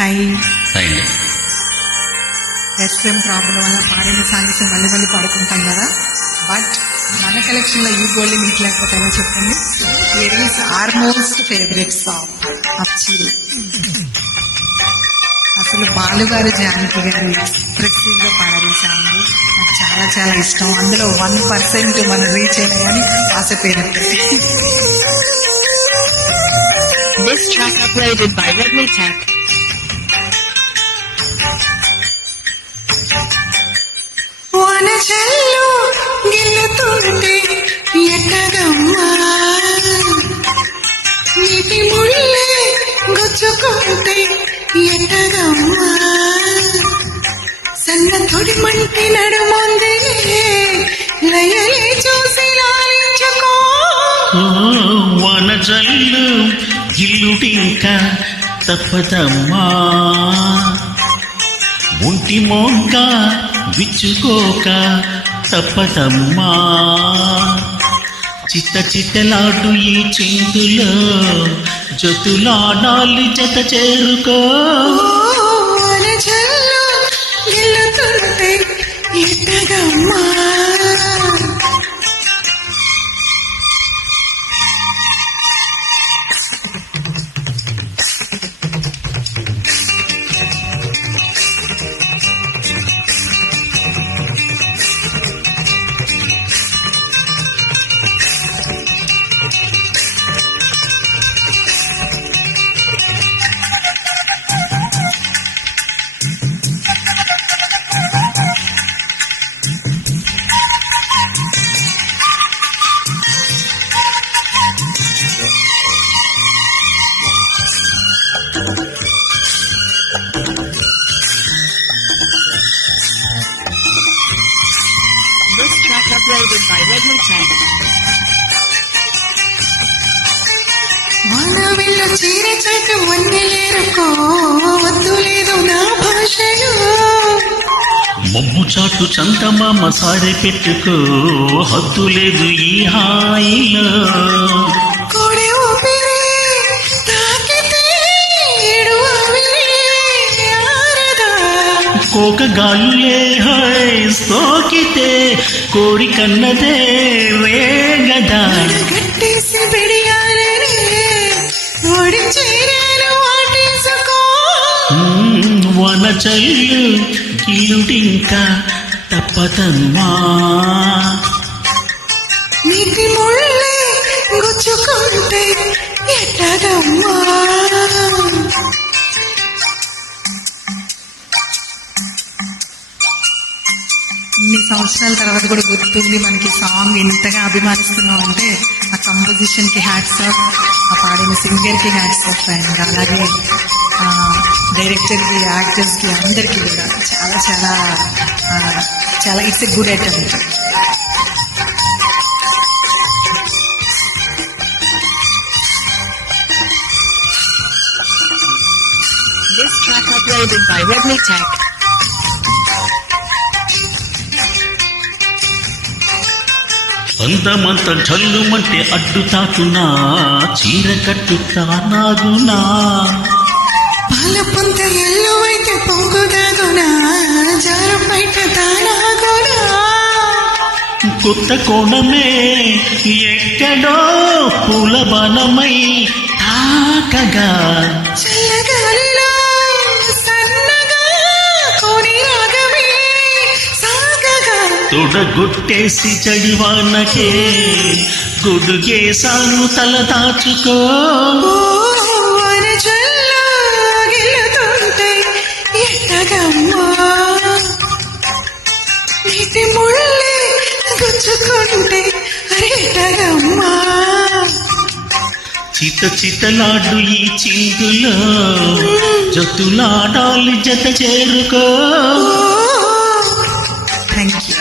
Hi అండి. S M problem వల్ల పాడిన సాంగ్స్ మళ్ళీ మళ్ళీ పాడుకుంటాం కదా. బట్ మన కలెక్షన్లో ఈ గోల్డ్ మీట్ లేకపోతే ఎలా చెప్పండి. It is our most favourite song అచ్చిరు. అసలు బాలుగారు జానకి గారు ఎక్స్ప్రెసివ్గా పాడారు సాంగ్. నాకు చాలా చాలా ఇష్టం. అందులో 1% మనం రీచ్ అయినా కానీ ఆశపోయినట్టు. This track uploaded by Redmi Tech. వనచల్లు గిల్లుతుంటే ఎట్టగమ్మా, నీటి ముళ్ళే గుచ్చుకుంటే ఎట్టగమ్మా, సన్న తొడి మంటి నడుముందే లయలే చూసి లాలించుకో. వనజల్లు గిల్లుటింక తప్పదమ్మా, ఒంటి మోంక విచ్చుకోక తప్పదమ్మా, చిత్త చిత్తలాడు ఈ చిందులో జతులాడాలి జత చేరుకో. వనచల్లు గిల్లుతుంటే ఎట్టగమ్మా. This track uploaded by Redmi Tech. మనవిల్ల చీర చట్టు వన్నెలేరుకో, వద్దు లేదు నా భాషలో. మబ్బు చాటు చందమామ సారె పెట్టుకో, హద్దు లేదు ఈ హాయిలో. కోడి ఊపిరి తాకితే ఏడు ఆవిరి ఆరదా. కోక గాలులే హాయ్ సోకితే కోడి కన్నదే వేగదా. గట్టేసి బిడియాలని ఓడి చీరలు వాటేసుకో. వనచల్లు గిల్లుడింక తప్పదమ్మా, నీటి ముళ్ళే గుచ్చుకుంటే ఎట్టగమ్మా. ఇన్ని సంవత్సరాల తర్వాత కూడా గుర్తుంది మనకి సాంగ్. ఇంతగా అభిమానిస్తున్నాం అంటే ఆ కంపోజిషన్కి హ్యాట్స్ ఆఫ్, ఆ పాడిన సింగర్కి హ్యాట్స్ ఆఫ్, అండ్ అలాగే డైరెక్టర్కి, యాక్టర్స్కి, అందరికీ కూడా చాలా చాలా చాలా it's a good attempt. This track uploaded by Redmi Tech. అందమంత జల్లుమంటే అడ్డు తాకునా, చీర కట్టుతా నాగునా. పాల పొంత ఎల్లువైతే పొంగుదాగునా, జారు బయట తానాగునా. కొత్త కోణమే ఎక్కడో పూల బాణమై తాకగా, చల్లగాలిలో సన్నగా కోని రాగమే సాగగా. తొడగొట్టేసి చడివానకే గొడుగేసాను తల దాచుకో. ఓ వనచల్లు గిల్లుతుంటే ఎట్టగమ్మా, నీటి ముళ్ళే గుచ్చుకుంటే అరెట్టగమ్మా. చిత చితలాడు ఈ చిందులో జతులాడాలి జత చేరుకో. Thank you.